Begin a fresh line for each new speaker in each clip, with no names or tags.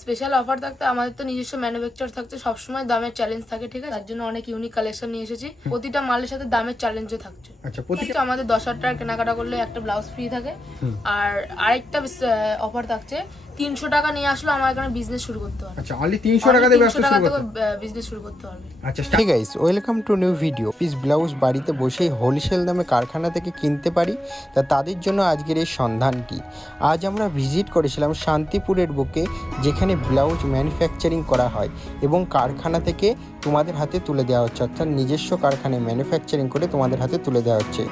Special offer থাকতে আমাদের তো নিজস্ব ম্যানুফ্যাকচার থাকছে সবসময় দামের চ্যালেঞ্জ থাকে ঠিক আছে? তার জন্য অনেক ইউনিক কালেকশন নিয়ে এসেছি। প্রতিটা মালের সাথে দামের চ্যালেঞ্জও থাকছে।
আচ্ছা প্রতিটা
আমাদের দশ হাজার টাকা কেনাকাটা করলে একটা ব্লাউজ ফ্রি থাকে। আর আরেকটা অফার থাকছে তিনশো টাকা নিয়ে আসলো আমার এখানে বিজনেস শুরু করতে পারবে
আচ্ছা অনলি তিনশো টাকা দিয়ে ব্যবসা শুরু করতে
বিজনেস শুরু করতে পারবে
আচ্ছা
ঠিক guys welcome to new video piece blouse বাড়িতে বসেই হোলসেল দামে কারখানা থেকে কিনতে পারি। তা তাদের জন্য আজকের এই সন্ধানটি। আজ আমরা ভিজিট করেছিলাম শান্তিপুরের বুকে যেখানে ব্লাউজ ম্যানুফ্যাকচারিং করা হয় এবং কারখানা থেকে তোমাদের হাতে তুলে দেওয়া হচ্ছে, অর্থাৎ নিজস্ব কারখানায় ম্যানুফ্যাকচারিং করে তোমাদের হাতে তুলে দেওয়া হচ্ছে।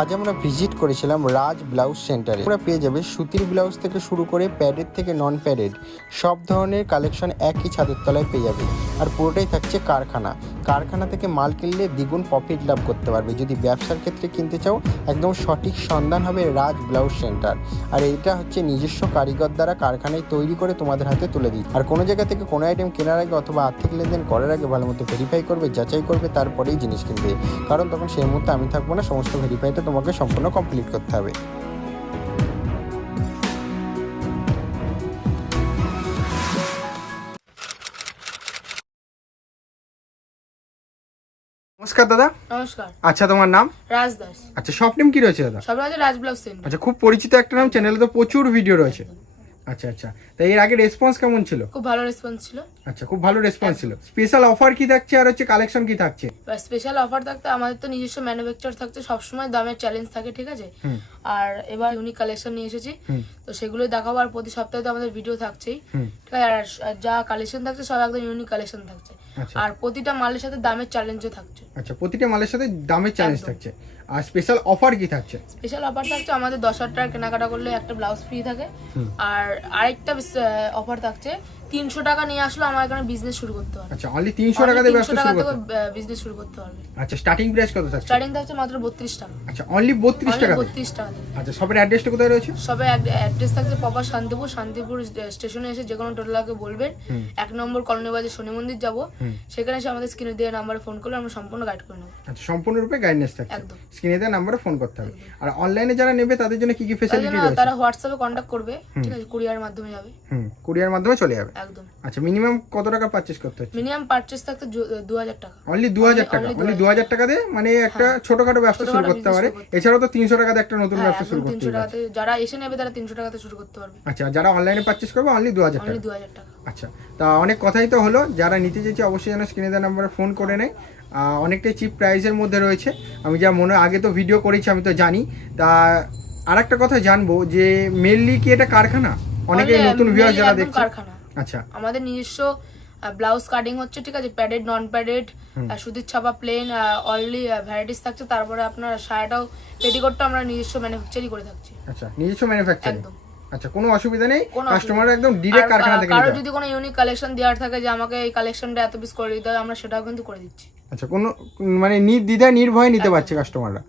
আজ আমরা ভিজিট করেছিলাম রাজ ব্লাউজ সেন্টারে। তোমরা পেয়ে যাবে সুতির ব্লাউজ থেকে শুরু করে প্যাডের থেকে নন প্যাডেড সব ধরনের কালেকশন একই ছাদের তলায় পেয়ে যাবে। আর পুরোটাই থাকছে কারখানা। কারখানা থেকে মাল কিনলে দ্বিগুণ প্রফিট লাভ করতে পারবে। যদি ব্যবসার ক্ষেত্রে কিনতে চাও, একদম সঠিক সন্ধান হবে রাজ ব্লাউজ সেন্টার। আর এটা হচ্ছে নিজস্ব কারিগর দ্বারা কারখানায় তৈরি করে তোমাদের হাতে তুলে দিই আর কোনো জায়গা থেকে কোনো আইটেম কেনার আগে অথবা আর্থিক লেনদেন করার আগে ভালো মতো ভেরিফাই করবে যাচাই করবে তারপরেই জিনিস কিনবে। কারণ তখন সেই মুহূর্তে আমি থাকব না সমস্ত ভেরিফাইটা তোমাকে সম্পূর্ণ কমপ্লিট করতে হবে।
নমস্কার দাদা।
নমস্কার।
আচ্ছা তোমার নাম?
রাজ দাস।
আচ্ছা শপ নেম কি রয়েছে দাদা?
সব রাজ ব্লাউজ সেন্টার
আচ্ছা খুব পরিচিত একটা নাম চ্যানেলে তো প্রচুর ভিডিও রয়েছে। আচ্ছা আচ্ছা। তা এর আগে রেসপন্স কেমন ছিল?
খুব ভালো রেসপন্স ছিল।
আচ্ছা খুব ভালো রেসপন্স ছিল। স্পেশাল অফার কি থাকছে আর হচ্ছে কালেকশন কি থাকছে?
স্পেশাল অফার থাকতে আমাদের তো নিজস্ব ম্যানুফ্যাকচার থাকছে সবসময় দামের চ্যালেঞ্জ থাকে ঠিক আছে? আর এবার ইউনিক কালেকশন নিয়ে এসেছি। তো সেগুলো দেখাবো আর প্রতি সপ্তাহে তো আমাদের ভিডিও থাকছেই। ঠিক আছে? আর যা কালেকশন থাকছে সব একদম ইউনিক কালেকশন থাকছে।
আচ্ছা।
আর প্রতিটা মালের সাথে দামের চ্যালেঞ্জও থাকছে।
আচ্ছা প্রতিটা মালের সাথে দামের চ্যালেঞ্জ থাকছে। আর স্পেশাল অফার কি থাকছে?
স্পেশাল অফার থাকছে আমাদের দশ হাজার টাকা কেনাকাটা করলে একটা ব্লাউজ ফ্রি থাকে। আর আরেকটা অফার থাকছে তিনশো টাকা নিয়ে আসলে আমার এখানে বিজনেস শুরু করতে পারবে
আচ্ছা অনলি তিনশো টাকা দিয়ে ব্যবসা শুরু করতে
বিজনেস শুরু করতে পারবে
আচ্ছা স্টার্টিং প্রাইস কত থাকছে?
স্টার্টিং থাকছে মাত্র বত্রিশ টাকা।
আচ্ছা অনলি বত্রিশ টাকা
বত্রিশ টাকা
আচ্ছা সবের অ্যাড্রেসটা কোথায় রয়েছে?
সবে অ্যাড্রেস থাকছে প্রপার শান্তিপুর। শান্তিপুর স্টেশনে এসে যে কোনো টোটালাকে বলবেন। এক নম্বর কলোনি বাজার শনি মন্দির যাব। সেখানে এসে আমাদের স্ক্রিনে দেওয়া নাম্বারে ফোন করলে আমরা সম্পূর্ণ গাইড করে নেব।
আচ্ছা সম্পূর্ণরূপে গাইডেন্স থাকছে।
একদম।
স্ক্রিনে দেওয়া নাম্বারে ফোন করতে হবে। আর অনলাইনে যারা নেবে তাদের জন্য কি কি ফেসিলিটি রয়েছে?
তারা হোয়াটসঅ্যাপে কন্ট্যাক্ট করবে ঠিক আছে কুরিয়ার মাধ্যমে যাবে।
হুম কুরিয়ার মাধ্যমে চলে যাবে।
একদম।
আচ্ছা মিনিমাম কত টাকা পারচেস করতে হচ্ছে?
মিনিমাম পারচেস থাকতে দু হাজার টাকা।
অনলি দু হাজার টাকা? অনলি দু হাজার টাকা দিয়ে মানে একটা ছোটখাটো ব্যবসা শুরু করতে পারে। এছাড়াও তো তিনশো টাকা দিয়ে একটা নতুন
হ্যাঁ
ব্যবসা শুরু করতে পারে।
যারা এসে নেবে তারা তিনশো টাকাতে শুরু করতে পারবে।
আচ্ছা যারা অনলাইনে পারচেস করবে অনলি দু হাজার টাকা।
অনলি দু হাজার টাকা।
আচ্ছা তা অনেক কথাই তো হলো। যারা নিতে চাইছে অবশ্যই যেন স্ক্রিনে দেওয়া নাম্বারে ফোন করে নেয়। অনেকটাই চিপ প্রাইসের মধ্যে রয়েছে। আমি যা মনে আগে তো ভিডিও করেছি আমি তো জানি। তা আর একটা কথা জানব যে মেনলি কি এটা কারখানা? অনেকে নতুন ভিউয়ার যারা দেখছে।
কারখানা।
আচ্ছা।
আমাদের নিজস্ব ব্লাউজ কাটিং হচ্ছে ঠিক আছে? প্যাডেড নন প্যাডেড সুতির ছাপা প্লেন অনলি ভ্যারাইটিস থাকছে। তারপরে আপনার শাড়িটাও পেটিকোটটা আমরা নিজস্ব ম্যানুফ্যাকচারই করে থাকছি।
আচ্ছা নিজস্ব ম্যানুফ্যাকচারিং
একদম।
আচ্ছা কোনো অসুবিধা নেই? কাস্টমার একদম ডিরেক্ট কারখানা থেকে কারও
যদি কোনো ইউনিক কালেকশন দেওয়ার থাকে যে আমাকে এই কালেকশনটা এত পিস করে দিতে হবে আমরা সেটাও কিন্তু করে দিচ্ছি।
আচ্ছা কোনো মানে নির্দ্বিধায় নির্ভয়ে নিতে পারছে কাস্টমাররা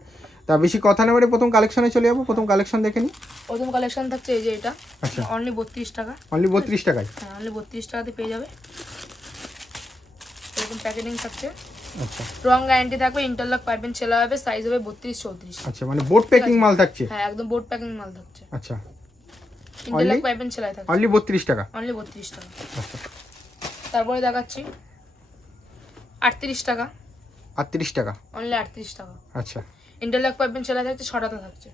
তা বেশি কথা না বলে প্রথম কালেকশনে চলে যাব প্রথম কালেকশন দেখে নিই
প্রথম কালেকশন থাকছে এই যে এটা।
আচ্ছা।
অনলি বত্রিশ টাকা।
অনলি বত্রিশ টাকায়?
হ্যাঁ অনলি বত্রিশ টাকাতে পেয়ে যাবে। এরকম প্যাকেজিং থাকছে।
আচ্ছা।
রং গ্যারান্টি থাকবে ইন্টারলক পাইপেন ছেলা হবে সাইজ হবে বত্রিশ চৌত্রিশ।
আচ্ছা মানে বোর্ড প্যাকিং মাল থাকছে?
হ্যাঁ একদম বোর্ড প্যাকিং মাল থাকছে।
আচ্ছা।
ইন্টারলক পাইপেন সেলাই থাকছে।
অনলি বত্রিশ টাকা?
অনলি বত্রিশ টাকা।
আচ্ছা।
তারপরে দেখাচ্ছি। আটত্রিশ টাকা।
আটত্রিশ টাকা?
অনলি আটত্রিশ টাকা।
আচ্ছা।
ইন্টারলক পাইপেন সেলাই থাকছে ছটাতে থাকছে।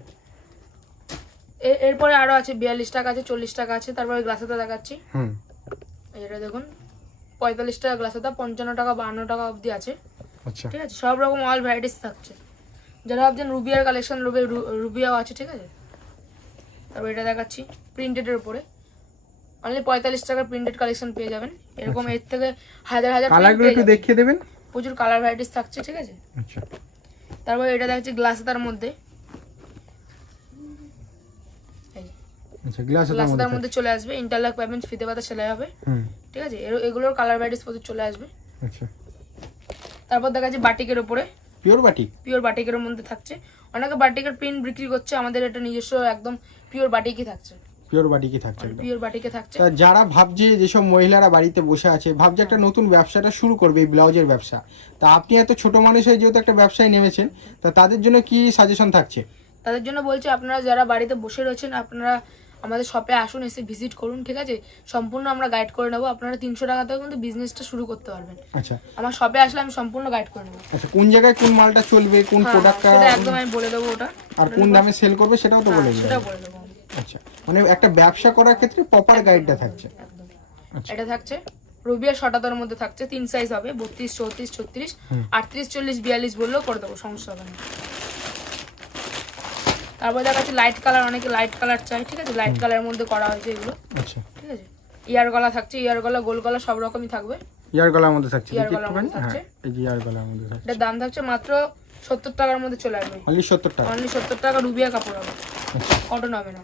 এরপরে আরও আছে বিয়াল্লিশ টাকা আছে চল্লিশ টাকা আছে তারপরে গ্লাসাতে দেখাচ্ছি। এটা দেখুন পঁয়তাল্লিশ টাকা গ্লাসাতা পঞ্চান্ন টাকা বাহান্ন টাকা অবধি আছে।
আচ্ছা।
ঠিক আছে? সব রকম অল ভ্যারাইটিস থাকছে। যারা ভাবছেন রুবিয়ার কালেকশন রুবি রুবিয়াও আছে ঠিক আছে? তারপর এটা দেখাচ্ছি প্রিন্টেডের উপরে। অনলি পঁয়তাল্লিশ টাকার প্রিন্টেড কালেকশন পেয়ে যাবেন। এরকম এর থেকে হাজার হাজার
কালারগুলো একটু দেখিয়ে দেবেন।
প্রচুর কালার ভ্যারাইটিস থাকছে ঠিক আছে?
আচ্ছা।
তারপর এটা দেখাচ্ছি গ্লাস তার মধ্যে
আচ্ছা
মধ্যে চলে আসবে ইন্টারলক পাবেন ফিতে পাতা সেলাই হবে ঠিক আছে? এগুলোর কালার ভ্যারাইটিস প্রচুর চলে আসবে।
আচ্ছা।
তারপর দেখাচ্ছি বাটিকের উপরে।
পিওর বাটিক
পিওর বাটিকের মধ্যে থাকছে। অনেকে বাটিকের প্রিন্ট বিক্রি করছে আমাদের এটা নিজস্ব একদম পিওর বাটিকই থাকছে।
পিওর বাটিকই থাকছে
পিওর বাটিকে থাকছে।
যারা ভাবছে যেসব মহিলারা বাড়িতে বসে আছে ভাবছে একটা নতুন ব্যবসাটা শুরু করবে এই ব্লাউজের ব্যবসা। তা আপনি এত ছোট মানুষ হয়ে যেহেতু একটা ব্যবসায় নেমেছেন তা তাদের জন্য কি সাজেশন থাকছে?
তাদের জন্য বলছি আপনারা যারা বাড়িতে বসে রয়েছেন আপনারা আমাদের শপে আসুন এসে ভিজিট করুন ঠিক আছে? সম্পূর্ণ আমরা গাইড করে নেব। আপনারা তিনশো টাকা টাকাতেও কিন্তু বিজনেসটা শুরু করতে পারবেন।
আচ্ছা।
আমার শপে আসলে আমি সম্পূর্ণ গাইড করে নেব।
আচ্ছা কোন জায়গায় কোন মালটা চলবে কোন
হ্যাঁ,
প্রোডাক্টটা
একদম আমি বলে দেবো ওটা।
আর কোন দামে সেল করবে সেটাও তো
হ্যাঁ,
বলে
সেটা
দেবেন
বলে দেবো।
আচ্ছা মানে একটা ব্যবসা করার ক্ষেত্রে প্রপার গাইডটা থাকছে। আচ্ছা।
এটা থাকছে রুবিয়া শটাতার মধ্যে থাকছে তিন সাইজ হবে বত্রিশ চৌত্রিশ ছত্রিশ। আটত্রিশ চল্লিশ বিয়াল্লিশ বললেও করে দেবো সমস্যা হবে না। তারপর দেখাচ্ছে লাইট কালার অনেকে লাইট কালার চাই ঠিক আছে? লাইট কালারের মধ্যে করা হয়েছে এগুলো
আচ্ছা।
ঠিক আছে? ইয়ার গলা থাকছে ইয়ার গলা গোল গলা সব রকমই থাকবে।
ইয়ার গলার মধ্যে থাকছে
ইয়ার গলার মধ্যে থাকছে।
হ্যাঁ এই যে ইয়ার গলার মধ্যে থাকছে।
এটার দাম থাকছে মাত্র সত্তর টাকার মধ্যে চলে আসবে।
অনলি সত্তর টাকা?
অনলি সত্তর টাকা রুবিয়া কাপড় হবে।
আচ্ছা।
কটন হবে না।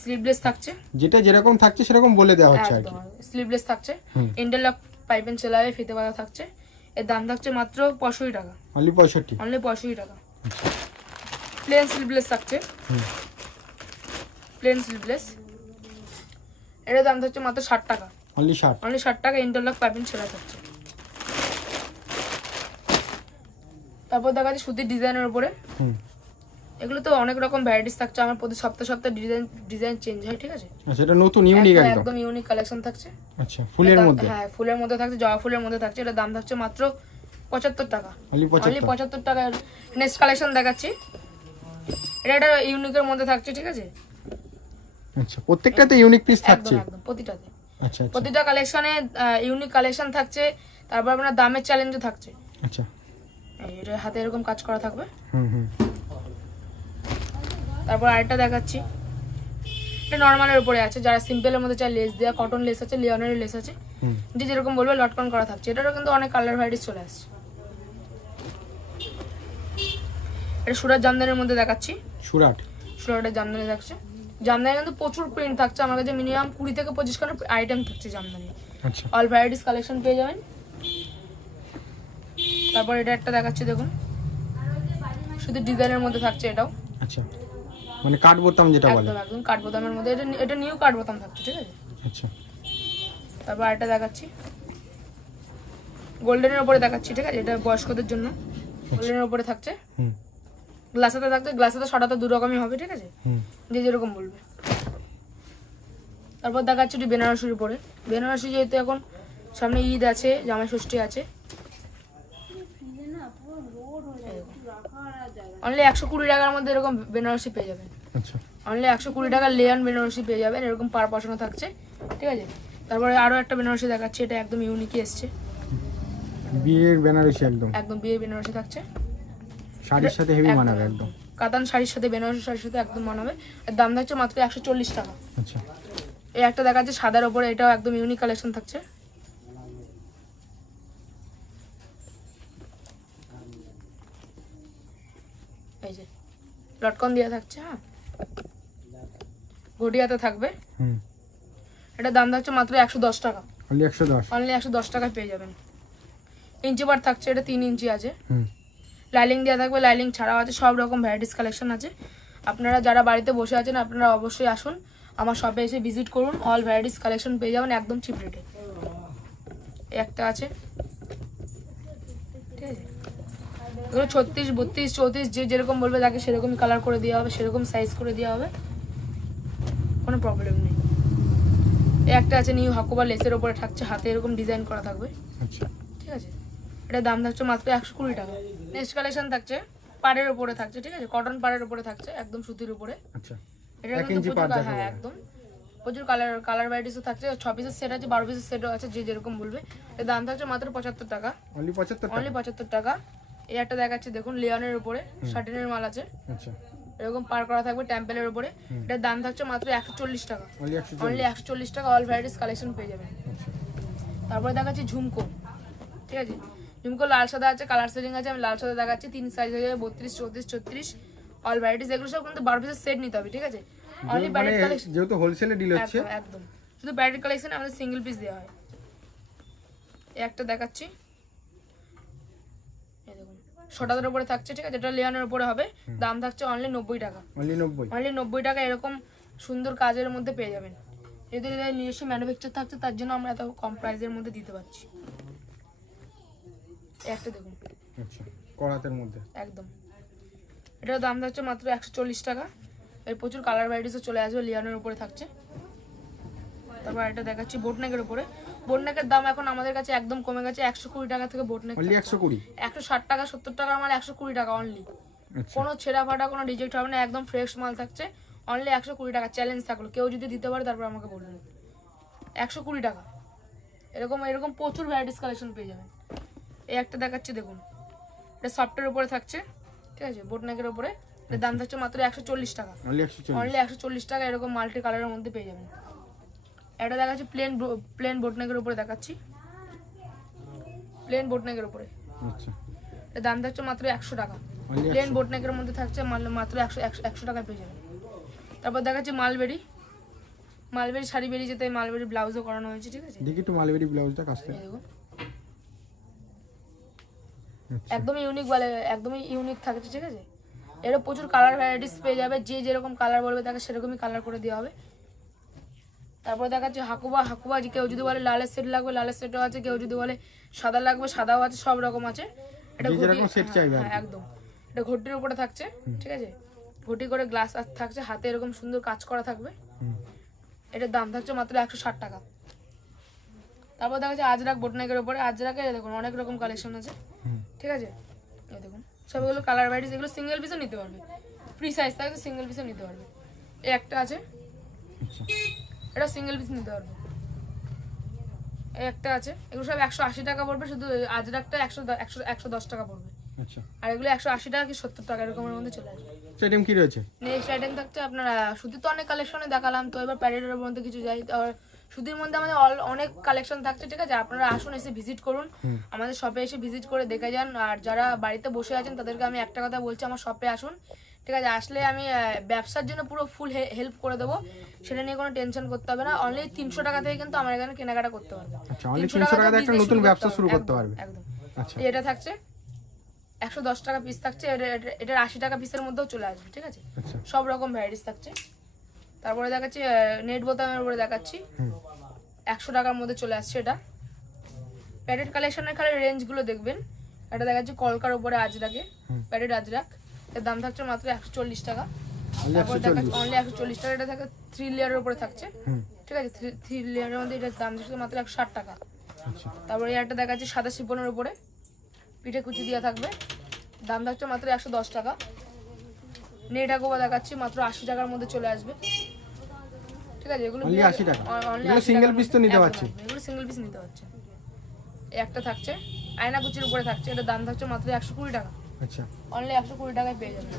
স্লিভলেস থাকছে।
যেটা যেরকম থাকছে সেরকম বলে দেওয়া হচ্ছে আর
স্লিভলেস থাকছে। ইন্টারলক পাইপেন চেলাবে ফিতে পাতা থাকছে। এর দাম থাকছে মাত্র পঁয়ষট্টি টাকা।
অনলি পঁয়ষট্টি?
অনলি পঁয়ষট্টি টাকা। প্লেন স্লিভলেস থাকছে। প্লেন স্লিভলেস এটার দাম থাকছে মাত্র ষাট টাকা।
অনলি ষাট?
অনলি ষাট টাকা ইন্টারলক পাইপেন ছেঁড়া থাকছে। তারপর দেখা যাচ্ছে সুতির ডিজাইনের উপরে। এগুলো তো অনেক রকম ভ্যারাইটিস থাকছে আমার প্রতি সপ্তাহে সপ্তাহে ডিজাইন ডিজাইন চেঞ্জ হয় ঠিক আছে?
আচ্ছা এটা নতুন ইউনিক
একদম-
একদম?
ইউনিক কালেকশন থাকছে।
আচ্ছা ফুলের মধ্যে?
হ্যাঁ ফুলের মধ্যে থাকছে জবা ফুলের মধ্যে থাকছে এটা দাম থাকছে মাত্র পঁচাত্তর টাকা।
অনলি
অনলি
পঁচাত্তর
টাকার নেক্সট কালেকশন দেখাচ্ছি। এটা একটা ইউনিকের মধ্যে থাকছে ঠিক আছে?
আচ্ছা প্রত্যেকটাতে ইউনিক পিস থাকছে?
একদম প্রতিটাতে।
আচ্ছা আচ্ছা।
প্রতিটা কালেকশনে ইউনিক কালেকশন থাকছে তারপর আপনার দামের চ্যালেঞ্জও থাকছে।
আচ্ছা।
এটা হাতে এরকম কাজ করা থাকবে।
হুম হুম।
তারপর আরেকটা দেখাচ্ছি। এটা নর্মালের উপরে আছে যারা সিম্পলের মধ্যে চায় লেস দেওয়া কটন লেস আছে লিওনের লেস আছে যে যেরকম বলবে লটকন করা থাকছে। এটারও কিন্তু অনেক কালার ভ্যারাইটিস চলে আসছে। এটা সুরাট জামদানির মধ্যে দেখাচ্ছি।
সুরাট?
সুরাটের জামদানি থাকছে জামদানি কিন্তু প্রচুর প্রিন্ট থাকছে। আমার কাছে মিনিমাম কুড়ি থেকে পঁচিশ খানা আইটেম থাকছে জামদানি
আচ্ছা।
অল ভ্যারাইটিস কালেকশন পেয়ে যাবেন। তারপর এটা একটা দেখাচ্ছি দেখুন। শুধু ডিজাইনের মধ্যে থাকছে এটাও।
আচ্ছা। মানে কাঠ বোতাম যেটা বলে।
একদম একদম কাঠ বোতামের মধ্যে। এটা এটা নিউ কাঠ বোতাম থাকছে ঠিক আছে?
আচ্ছা।
তারপর আরেকটা দেখাচ্ছি। গোল্ডেনের উপরে দেখাচ্ছি ঠিক আছে? এটা বয়স্কদের জন্য। গোল্ডেনের উপরে থাকছে।
হুম।
গ্লাসেতে থাকছে গ্লাসেতে ছটাতে দু রকমই হবে ঠিক আছে?
হুম।
যে যেরকম বলবে। তারপর দেখাচ্ছি বেনারসির উপরে। বেনারসি যেহেতু এখন সামনে ঈদ আছে জামাই ষষ্ঠী আছে অনলি একশো কুড়ি টাকার মধ্যে এরকম বেনারসি পেয়ে যাবেন।
আচ্ছা।
অনলি একশো কুড়ি টাকার লেয়ান বেনারসি পেয়ে যাবেন এরকম পার বসানো থাকছে ঠিক আছে? তারপরে আরও একটা বেনারসি দেখাচ্ছি এটা একদম ইউনিকই এসছে।
বিয়ের বেনারসি একদম।
একদম বিয়ে বেনারসি থাকছে।
শাড়ির সাথে হেভি মানাবে একদম।
কাতান শাড়ির সাথে বেনারসি শাড়ির সাথে একদম মানাবে। এর দাম থাকছে মাত্র একশো চল্লিশ টাকা।
আচ্ছা।
এই একটা দেখাচ্ছে সাদার ওপরে এটাও একদম ইউনিক কালেকশন থাকছে এই যে লটকন দেওয়া থাকছে হ্যাঁ? ঘটিয়াতে থাকবে।
হুম।
এটার দাম থাকছে মাত্র একশো দশ টাকা।
অনলি একশো দশ।
অনলি একশো দশ টাকায় পেয়ে যাবেন। ইঞ্চি বার থাকছে এটা তিন ইঞ্চি আছে।
হুম।
লাইলিং দেওয়া থাকবে লাইলিং ছাড়াও আছে সব রকম ভ্যারাইটিস কালেকশন আছে। আপনারা যারা বাড়িতে বসে আছেন আপনারা অবশ্যই আসুন। আমার শপে এসে ভিজিট করুন অল ভ্যারাইটিস কালেকশন পেয়ে যাবেন একদম চিপ রেটে একটা আছে। ঠিক আছে? এগুলো ছত্রিশ বত্রিশ চৌত্রিশ যে যেরকম বলবে তাকে সেরকমই কালার করে দেওয়া হবে সেরকম সাইজ করে দেওয়া হবে। কোনো প্রবলেম নেই। একটা আছে নিউ হাকোবা লেসের ওপরে থাকছে হাতে এরকম ডিজাইন করা থাকবে।
আচ্ছা।
ঠিক আছে? এটা দাম থাকছে মাত্র একশো কুড়ি টাকা। নেক্সট কালেকশন থাকছে পাড়ের ওপরে থাকছে ঠিক আছে? কটন পাড়ের উপরে থাকছে একদম সুতির উপরে।
আচ্ছা।
এটা কিন্তু প্রচুর হ্যাঁ একদম। প্রচুর কালার কালার ভ্যারাইটিসও থাকছে ছ পিসের সেট আছে বারো পিসের সেটও আছে যে যেরকম বলবে। এর দাম থাকছে মাত্র পঁচাত্তর টাকা।
অনলি পঁচাত্তর
অনলি পঁচাত্তর টাকা। এই একটা দেখাচ্ছে দেখুন লিওনের উপরে শার্টিনের মাল আছে।
আচ্ছা।
এরকম পার করা থাকবে টেম্পেলের উপরে। এটার দাম থাকছে মাত্র একশো চল্লিশ টাকা
অনলি একশো
চল্লিশ টাকা অল ভ্যারাইটিস কালেকশন পেয়ে যাবেন।
আচ্ছা।
তারপরে দেখাচ্ছি ঝুমকো। ঠিক আছে? ঝুমকো লাল সাদা আছে কালার সেটিং আছে আমি লাল সাদা দেখাচ্ছি তিন সাইজ হয়ে যাবে বত্রিশ চৌত্রিশ ছত্রিশ অল ভ্যারাইটিস এগুলো সব কিন্তু বারো পিসের সেট নিতে হবে ঠিক আছে? অনলি
মানে
ব্যারেড কালেকশন
যেহেতু হোলসেলে ডিল হচ্ছে।
একদম শুধু ব্যারেড কালেকশন আমাদের সিঙ্গেল পিস দেওয়া হয়। এই একটা দেখাচ্ছি। শটাদের উপরে থাকছে ঠিক আছে? এটা লিয়ানের উপরে হবে দাম থাকছে অনলি নব্বই টাকা।
অনলি নব্বই।
অনলি নব্বই টাকা এরকম সুন্দর কাজের মধ্যে পেয়ে যাবেন। এদের এটা নিজস্ব ম্যানুফ্যাকচার থাকছে তার জন্য আমরা এত কম প্রাইসের মধ্যে দিতে পারছি। একটা দেখুন।
আচ্ছা করাতের মধ্যে।
একদম। এটার দাম থাকছে মাত্র একশো চল্লিশ টাকা। এর প্রচুর কালার ভ্যারাইটিসও চলে আসবে লিয়ানের উপরে থাকছে। তারপর এটা দেখাচ্ছি বোটনেকের উপরে। বোটনেকের দাম এখন আমাদের কাছে একদম কমে গেছে একশো কুড়ি টাকা থেকে বোটনেক
একশো কুড়ি?
একশো ষাট টাকা সত্তর টাকা মাল একশো কুড়ি টাকা অনলি
আচ্ছা।
কোনো ছেঁড়া ফাটা কোনো রিজেক্ট হবে না একদম ফ্রেশ মাল থাকছে। অনলি একশো কুড়ি টাকা চ্যালেঞ্জ থাকল। কেউ যদি দিতে পারে তারপর আমাকে বলবেন একশো কুড়ি টাকা। এরকম এরকম প্রচুর ভ্যারাইটিস কালেকশন পেয়ে যাবেন। এই একটা দেখাচ্ছি দেখুন। এটা সফটের উপরে থাকছে ঠিক আছে? বোটনেকের উপরে। এর দাম থাকছে মাত্র একশো চল্লিশ টাকা।
অনলি একশো চল্লিশ।
টাকা এরকম মাল্টি কালারের মধ্যে পেয়ে যাবেন। এটা দেখাচ্ছি প্লেন প্লেন বোটনেকের উপরে দেখাচ্ছি। প্লেন বোটনেকের উপরে।
আচ্ছা।
এর দাম থাকছে মাত্র একশো টাকা। প্লেন বোটনেকের মধ্যে থাকছে মাত্র একশো একশো একশো টাকায় পেয়ে যাবেন। তারপর দেখাচ্ছি মালবেরি। মালবেরি শাড়ি বেরিয়েছে যেতে মালবেরি ব্লাউজও করানো হয়েছে ঠিক আছে?
দেখি একটু মালবেরি ব্লাউজটা
দেখুন।
আচ্ছা।
একদমই ইউনিক বলে একদমই ইউনিক থাকছে ঠিক আছে? এরও প্রচুর কালার ভ্যারাইটিস পেয়ে যাবে। যে যেরকম কালার বলবে তাকে সেরকমই কালার করে দেওয়া হবে। তারপর দেখাচ্ছে হাকুবা হাকুবা কেউ যদি বলে লালের সেট লাগবে লালের সেটও আছে কেউ যদি বলে সাদা লাগবে সাদাও আছে সব রকম আছে। এটা হ্যাঁ,
চাইবে
হ্যাঁ, একদম। এটা ঘটির উপরে থাকছে ঠিক আছে? ঘটি করে গ্লাস থাকছে হাতে এরকম সুন্দর কাজ করা থাকবে। এটার দাম থাকছে মাত্র একশো ষাট টাকা। তারপর দেখা যাচ্ছে আজরাক বোটনেকের উপরে। আজরাকের দেখুন অনেক রকম কালেকশন আছে। ঠিক আছে? দেখুন সবগুলো কালার ভ্যারাইটিস এগুলো সিঙ্গেল পিসও নিতে পারবে। ফ্রি সাইজ থাকছে সিঙ্গেল পিসও নিতে পারবে। এই একটা আছে।
আচ্ছা।
এটা সিঙ্গেল পিস নিতে পারবে। এই একটা আছে। এগুলো সব একশো আশি টাকা পড়বে শুধু আজরাকটা একশো একশো একশো দশ টাকা পড়বে।
আচ্ছা।
আর এগুলো একশো আশি টাকা কি সত্তর টাকা এরকমের মধ্যে চলে আসবে।
সেটিম কি রয়েছে?
নেক্সট আইটেম থাকছে আপনার তো অনেক কালেকশনে দেখালাম তো এবার প্যারেডের মধ্যে কিছু যাই আর সুতির মধ্যে আমাদের অল- অনেক কালেকশন থাকছে ঠিক আছে? আপনারা আসুন এসে ভিজিট করুন। আমাদের শপে এসে ভিজিট করে দেখে যান আর যারা বাড়িতে বসে আছেন তাদেরকে আমি একটা কথা বলছি আমার শপে আসুন। ঠিক আছে আসলে আমি ব্যবসার জন্য পুরো ফুল হেল্প করে দেবো। সেটা নিয়ে কোনো টেনশন করতে হবে না। অনলি তিনশো টাকা থেকে কিন্তু আমার এখানে কেনাকাটা করতে পারবে।
আচ্ছা অনলি
300
তিনশো টাকা একটা নতুন ব্যবসা শুরু করতে পারবে।
একদম।
আচ্ছা।
এটা থাকছে একশো দশ টাকা পিস থাকছে এটা- এটা- এটার আশি টাকা পিসের মধ্যেও চলে আসবে ঠিক আছে?
আচ্ছা।
সব রকম ভ্যারাইটিস থাকছে। তারপরে দেখাচ্ছি নেট বোতামের উপরে দেখাচ্ছি। একশো টাকার মধ্যে চলে আসছে এটা। প্যাডেড কালেকশনের খালি রেঞ্জগুলো দেখবেন। এটা দেখাচ্ছি কলকার উপরে আজরাকে। প্যাডেড আজরাক। এর দাম থাকছে মাত্র একশো চল্লিশ টাকা। তারপর দেখাচ্ছি অনলি একশো চল্লিশ টাকা। এটা থাকে থ্রি লেয়ারের উপরে থাকছে। ঠিক আছে? থ্রি লেয়ারের মধ্যে এটার দাম থাকছে মাত্র একশো ষাট টাকা।
আচ্ছা।
তারপরে এই একটা দেখাচ্ছি সাদা শিপনের উপরে। পিঠে কুচি দেওয়া থাকবে। দাম থাকছে মাত্র একশো দশ টাকা। নেট দেখাচ্ছি মাত্র আশি টাকার মধ্যে চলে আসবে। ঠিক আছে? এগুলো
Only 80 টাকা।
অ- only
এগুলো
80
single
টাকার
piece তো
মধ্যে-
নিতে পারছি।
এগুলো সিঙ্গেল পিস নিতে পারছে। একটা থাকছে। আয়না কুচির উপরে থাকছে। এটা দাম থাকছে মাত্র একশো কুড়ি টাকা।
আচ্ছা।
অনলি একশো কুড়ি টাকায় পেয়ে যাবে।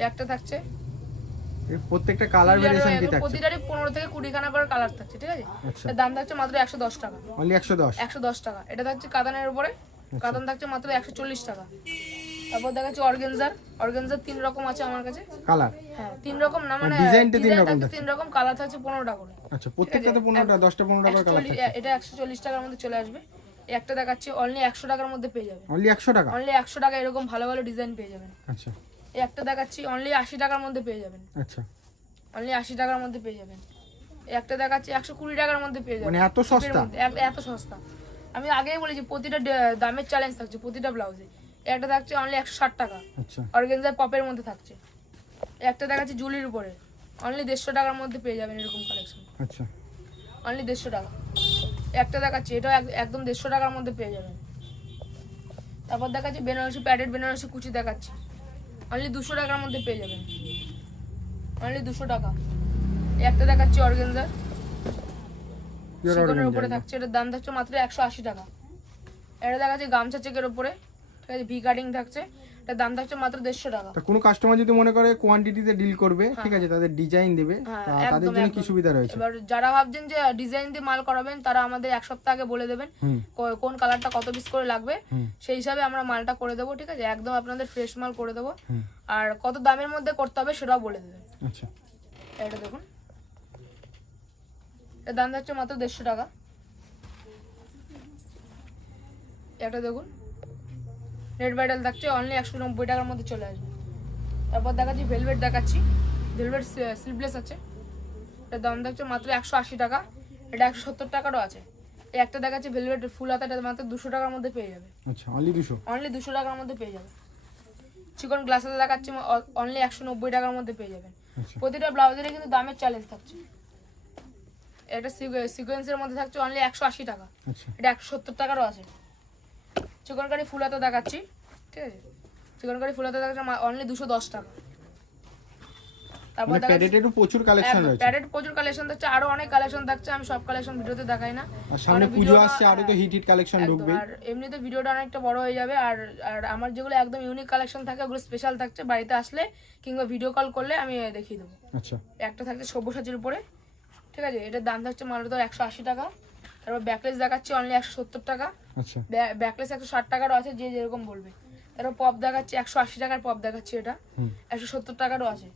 এই একটা থাকছে।
প্রত্যেকটা কালার ভেরিয়েশন কি থাকছে?
প্রতিটারই পনেরো থেকে কুড়ি খানা করে কালার থাকছে ঠিক আছে?
আচ্ছা।
এর দাম থাকছে মাত্র একশো দশ টাকা।
অনলি
টাকা। এটা থাকছে কাতানের উপরে। কাতান থাকছে মাত্র একশো চল্লিশ টাকা। তারপর দেখাচ্ছি অর্গেনজার। অর্গেনজার তিন রকম আছে আমার কাছে।
কালার
হ্যাঁ তিন রকম না মানে
ডিজাইনটা তিন রকম।
তিন কালার পনেরোটা করে।
আচ্ছা প্রত্যেকটাতে কালার
এটা একশো চল্লিশ টাকার মধ্যে চলে আসবে। একটা দেখাচ্ছি অনলি একশো টাকার মধ্যে পেয়ে যাবেন
অনলি একশো টাকা?
অনলি একশো টাকা এরকম ভালো ভালো ডিজাইন পেয়ে যাবেন।
আচ্ছা।
এই একটা দেখাচ্ছি অনলি আশি টাকার মধ্যে পেয়ে যাবেন।
আচ্ছা।
অনলি আশি টাকার মধ্যে পেয়ে যাবেন। এই একটা দেখাচ্ছি একশো কুড়ি টাকার মধ্যে পেয়ে যাবেন।
মানে এত সস্তা?
এত- সস্তা। আমি আগেই বলেছি প্রতিটা দামের চ্যালেঞ্জ থাকছে প্রতিটা ব্লাউজে একটা থাকছে অনলি একশো ষাট টাকা।
আচ্ছা।
অর্গেনজার পপের মধ্যে থাকছে। একটা দেখাচ্ছি জুলির উপরে। অনলি দেড়শো টাকার মধ্যে পেয়ে যাবেন এরকম কালেকশন
আচ্ছা।
অনলি দেড়শো টাকা। একটা দেখাচ্ছি এটা একদম দেড়শো টাকার মধ্যে পেয়ে যাবেন। তারপর দেখাচ্ছি বেনারসি প্যাডেড বেনারসি কুচি দেখাচ্ছি। অনলি দুশো টাকার মধ্যে পেয়ে যাবেন। অনলি দুশো টাকা। একটা দেখাচ্ছি অর্গেনজার উপরে থাকছে এটার দাম থাকছে মাত্র একশো আশি টাকা। এটা দেখাচ্ছি গামছা চেকের উপরে। ভি কাটিং থাকছে এটার দাম থাকছে মাত্র দেড়শো টাকা।
তা কোনো কাস্টমার যদি মনে করে কোয়ান্টিটিতে ডিল করবে ঠিক আছে তাদের ডিজাইন দেবে
হ্যাঁ,
তা
একদম,
তাদের জন্য কি সুবিধা রয়েছে?
এবার যারা ভাবছেন যে ডিজাইন দিয়ে মাল করাবেন তারা আমাদের এক সপ্তাহ আগে বলে দেবেন ক- কোন কালারটা কত পিস করে লাগবে। সেই হিসাবে আমরা মালটা করে দেবো ঠিক আছে? একদম আপনাদের ফ্রেশ মাল করে দেবো।
হুম।
আর কত দামের মধ্যে করতে হবে সেটাও বলে দেবেন।
আচ্ছা।
এটা দেখুন। এর দাম যাচ্ছে মাত্র দেড়শো টাকা। এটা দেখুন। রেড ব্যাটাল থাকছে অনলি একশো নব্বই টাকার মধ্যে চলে আসবে। তারপর দেখাচ্ছি ভেলভেট দেখাচ্ছি। ভেলভেট স্লিভলেস আছে। এটার দাম থাকছে মাত্র একশো আশি টাকা। এটা একশো সত্তর টাকারও আছে। এই একটা দেখাচ্ছি ভেলভেট ফুল হাতা এটা মাত্র দুশো টাকার মধ্যে পেয়ে যাবে।
আচ্ছা অনলি দুশো?
অনলি দুশো টাকার মধ্যে পেয়ে যাবে। চিকন গ্লাসে দেখাচ্ছি অনলি একশো নব্বই টাকার মধ্যে পেয়ে যাবেন।
আচ্ছা।
প্রতিটা ব্লাউজেরই কিন্তু দামের চ্যালেঞ্জ থাকছে। এটা সিকোয়েন্সের মধ্যে থাকছে অনলি একশো আশি টাকা।
আচ্ছা।
এটা একশো সত্তর টাকারও আছে। চিকনকারি ফুলাতে দেখাচ্ছি ঠিক আছে? চিকনকারি ফুলাতে দেখাচ্ছে অনলি দুশো দশ টাকা। তারপর
মানে প্যাডেটেরও প্রচুর কালেকশন রয়েছে।
প্যারেড প্রচুর কালেকশন থাকছে আরও অনেক কালেকশন থাকছে আমি সব কালেকশন ভিডিওতে দেখাই না।
আর সামনে
কারণ
আসছে আরও তো হিট হিট কালেকশন ঢুকবে।
আর এমনিতে ভিডিওটা অনেকটা বড় হয়ে যাবে আর আর আমার যেগুলো একদম ইউনিক কালেকশন থাকে ওগুলো স্পেশাল থাকছে বাড়িতে আসলে কিংবা ভিডিও কল করলে আমি দেখিয়ে দেবো।
আচ্ছা।
একটা থাকছে সব্যসাচীর উপরে ঠিক আছে? এটার দাম থাকছে মাত্র একশো আশি টাকা তারপর ব্যাকলেস দেখাচ্ছি অনলি একশো সত্তর টাকা। ব্যাকলেস একশো ষাট টাকারও আছে যে যেরকম বলবে। তারপর পপ দেখাচ্ছি একশো আশি টাকার পপ দেখাচ্ছি এটা। একশো সত্তর টাকারও আছে।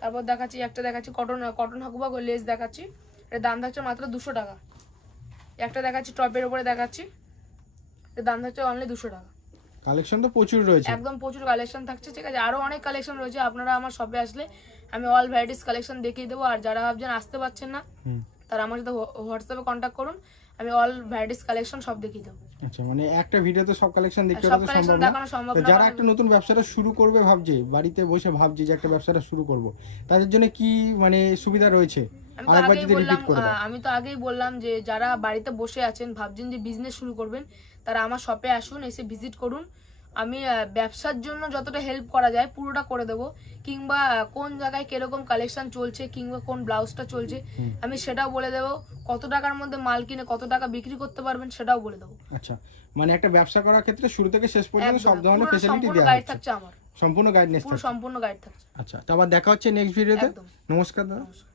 তারপর দেখাচ্ছি একটা দেখাচ্ছি কটন কটন হাকুবা লেস দেখাচ্ছি। এর দাম থাকছে মাত্র দুশো টাকা। একটা দেখাচ্ছি টপের উপরে দেখাচ্ছি। এর দাম থাকছে অনলি দুশো টাকা।
কালেকশন তো প্রচুর রয়েছে।
একদম প্রচুর কালেকশন থাকছে ঠিক আছে? আরও অনেক কালেকশন রয়েছে আপনারা আমার শপে আসলে আমি অল ভ্যারাইটিস কালেকশন দেখিয়ে দেবো। আর যারা ভাবছেন আসতে পারছেন না তারা আমার সাথে হোয়াটসঅ্যাপে কন্ট্যাক্ট করুন। আমি অল ভ্যারাইটিস কালেকশন সব দেখিয়ে দেবো।
আচ্ছা মানে একটা ভিডিওতে সব কালেকশন দেখতে তো
কালেকশন
সম্ভব না।
দেখানো সম্ভব না
যারা একটা নতুন ব্যবসাটা শুরু করবে ভাবছে বাড়িতে বসে ভাবছে যে একটা ব্যবসাটা শুরু করব তাদের জন্য কি মানে সুবিধা রয়েছে? আরেকবার যদি রিপিট করে
আমি তো আগেই বললাম যে যারা বাড়িতে বসে আছেন ভাবছেন যে বিজনেস শুরু করবেন তারা আমার শপে আসুন এসে ভিজিট করুন। আমি ব্যবসার জন্য যতটা হেল্প করা যায় পুরোটা করে দেবো। কিংবা কোন জায়গায় কীরকম কালেকশন চলছে কিংবা কোন ব্লাউজটা চলছে আমি সেটাও বলে দেবো। কত টাকার মধ্যে মাল কিনে কত টাকা বিক্রি করতে পারবেন সেটাও বলে দেবো।
আচ্ছা মানে একটা ব্যবসা করার ক্ষেত্রে শুরু থেকে শেষ পর্যন্ত সব ধরনের
সম্পূর্ণ
দেওয়া
গাইড থাকছে আমার।
সম্পূর্ণ গাইডনেস
পুরো
থাকছে।
সম্পূর্ণ গাইড থাকছে।
আচ্ছা তো আবার দেখা হচ্ছে নেক্সট ভিডিওতে নমস্কার দাদা।
নমস্কার।